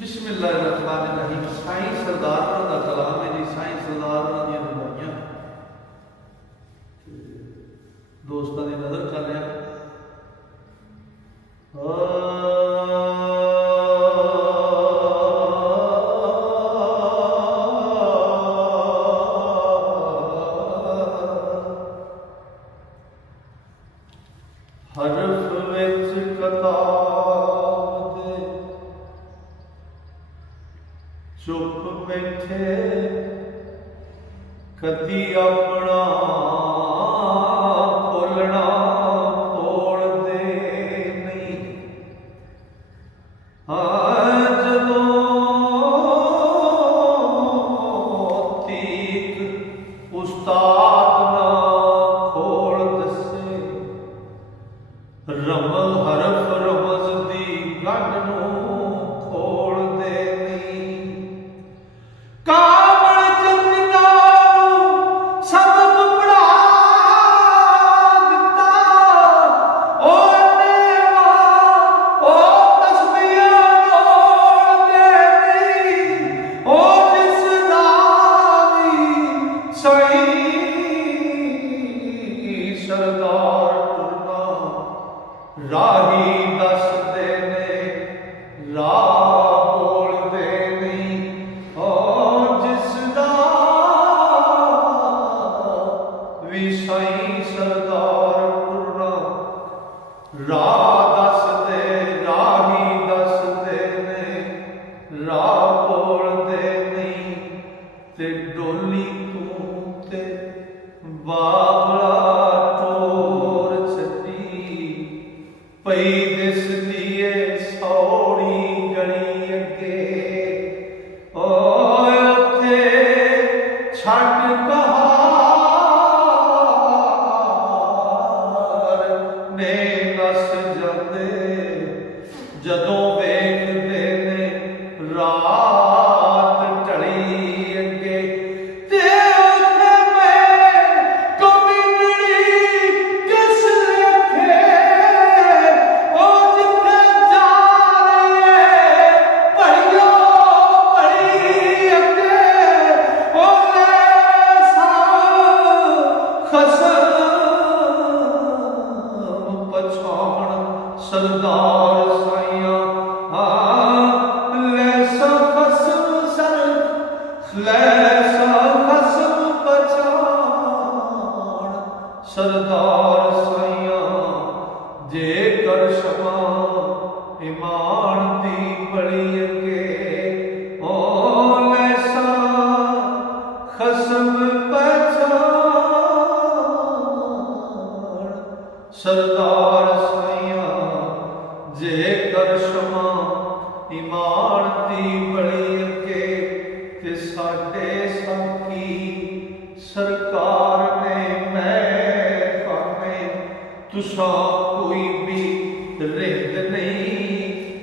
बिस्मिल्लाहिर्रहमानिर्रहीम। साईं सरदार का कलाम है जी। साईं सरदार दी रुबाइयां दोस्तों की नज़र कर रहा हरफ विच किताब दे चुप बैठे कदी अपना खोलना खोल दे नहीं। हाँ जदों तीक उस्ताद ना खोल दसे रमल हरफ रमज दी गढ़ नूं खोल दे नहीं। काबल जंदियां सबक पढ़ा दिता ओ नेवा ओ तस्बीहां मोड़ दे नहीं। ओ जिस नावी साईं सरदार टुरना राही दस दे ने राह बोल दे नहीं। और जिसदा भी साईं सरदार टुरना राह दस दे राही दस दे ने राह बोल दे नहीं। ते डोली तू ते बाबला टोर छड्डी पई दिस दिए सौड़ी गली अगे। ओए उत्थे छड्ड कहार ने नस जांदे जदों वेखदे ने रात ढली अगे। ते उत्थे मैं कमीनड़ी किस रखे ओ जिथे जा रही है पढ़ियो पढ़ी अगे। ओ ऐसा खसम पछाण सरदार साइयां। लैसा खसम सर लैसा खसम पछाण सरदार साइयां। जेकर शमा ईमान दी बड़ी अगे। ओ लैसा खसम पछाण सरदार साइयां। जेकर शमा ईमान दी बड़ी अगे। ते साडे साकी सरकार ने मैं खाने तुसा कोई भी रिंद नहीं।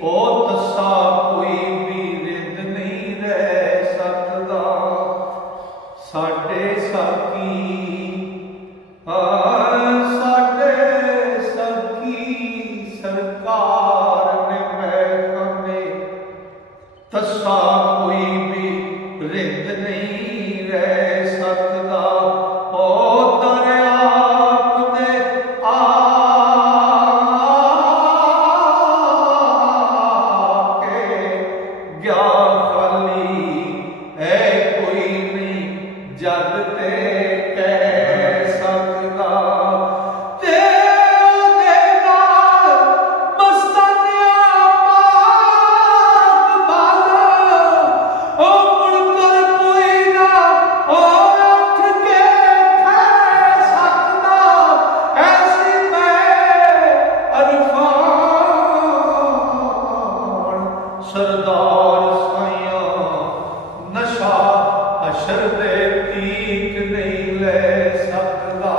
ओ तसा कोई भी रिंद नहीं रह सकदा। साडे साकी साडे साकी सरकार ने मैं खाने तसा कोई भी रिंद नहीं रह सकदा। ओ दरिया दे आके गया खाली है कोई नहीं जग ते कह सकदा। ते ओदे नाल मस्तानियां पाक बाला ओ मुड़कर कोई ना ओ उठ के खड़ सकदा। ऐसी मैं अरफान सरदार साइयां। नशा अशर दे तीक नहीं ले सकदा।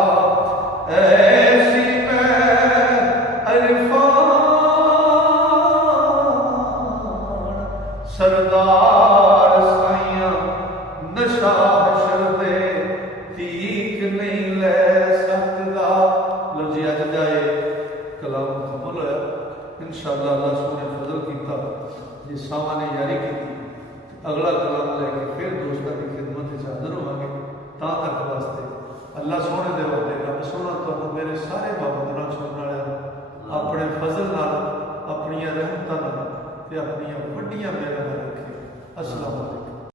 ऐसी मैं अरफान सरदार साइयां। नशा अशर दे तीक नहीं ले सकदा। लो जी अज दा कलाम मुकम्मल होया। इंशाअल्लाह अल्लाह सोने फजल कीता। ये सावन ने यारी की। अगला कलाम लैके फिर दोस्तों की खिदमत में हाजिर होवांगे। ता तक वास्ते अल्लाह सोने दे वाले रब सोना तुहानू मेरे सारे बाबत नाल सुनने वाले अपने फजल नाल अपनी रहमतां नाल ते अपनी वड्डियां मेहरां नाल रखे। अस्सलाम वालेकुम।